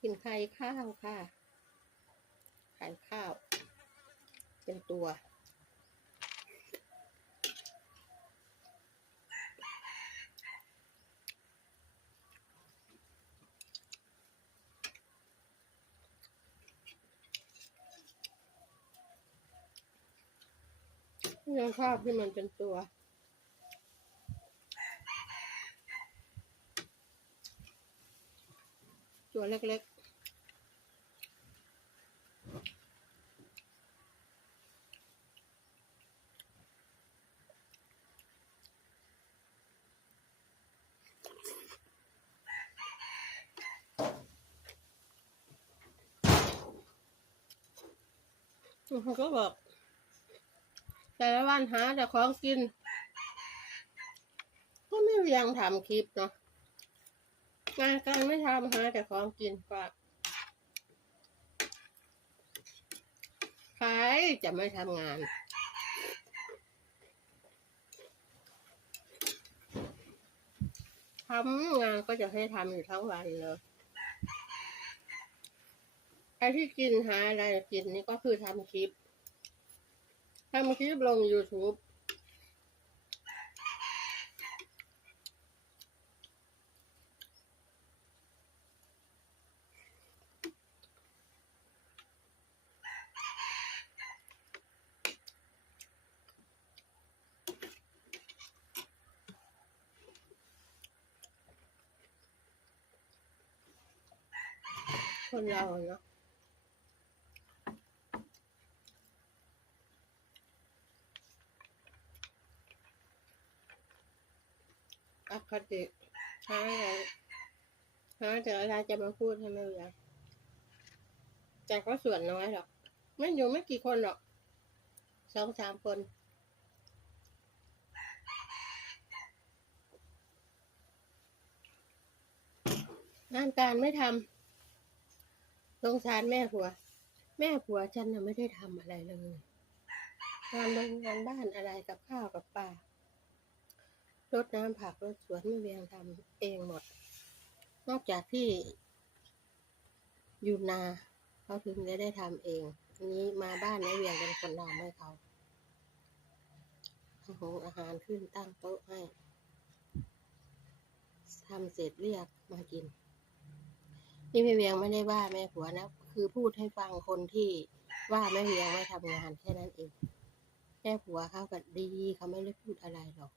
กินไข่ข้าวค่ะ ไข่ข้าว เป็นตัว ยังชอบที่มันเป็นตัว ตัวเล็กๆเขาก็บอก แต่ละวันหาแต่ของกิน ก็ไม่เรียงทำคลิปเนาะ งานการไม่ทำหาแต่ของกินฝากใครจะไม่ทำงาน ทำงานก็จะให้ทำอยู่ทั้งวันเลยไอ้ที่กินหาอะไรกินนี่ก็คือทำคลิปทำคลิปลง YouTube คนเราเนาะอคติหาอะไรหาแต่อะไรจะมาพูดให้ไม่รู้แต่ก็ส่วนน้อยหรอกไม่อยู่ไม่กี่คนหรอกสองสามคนงานการไม่ทำ สงสารแม่ผัว แม่ผัวฉันน่ะไม่ได้ทำอะไรเลยงานบางงานบ้านอะไรกับข้าวกับปลารดน้ำผักรดสวนไม่เวียงทำเองหมด นอกจากที่อยู่นาเขาถึงจะได้ทำเอง นี้มาบ้านแม่เวียงเป็นคนทำให้เขาอาหงอาหารขึ้นตั้งโต๊ะให้ทำเสร็จเรียกมากิน ที่แม่เวียงไม่ได้ว่าแม่ผัวนะ คือพูดให้ฟังคนที่ว่าแม่เวียงไม่ทำงานแค่นั้นเองแม่ผัวเขาก็ดีเขาไม่ได้พูดอะไรหรอก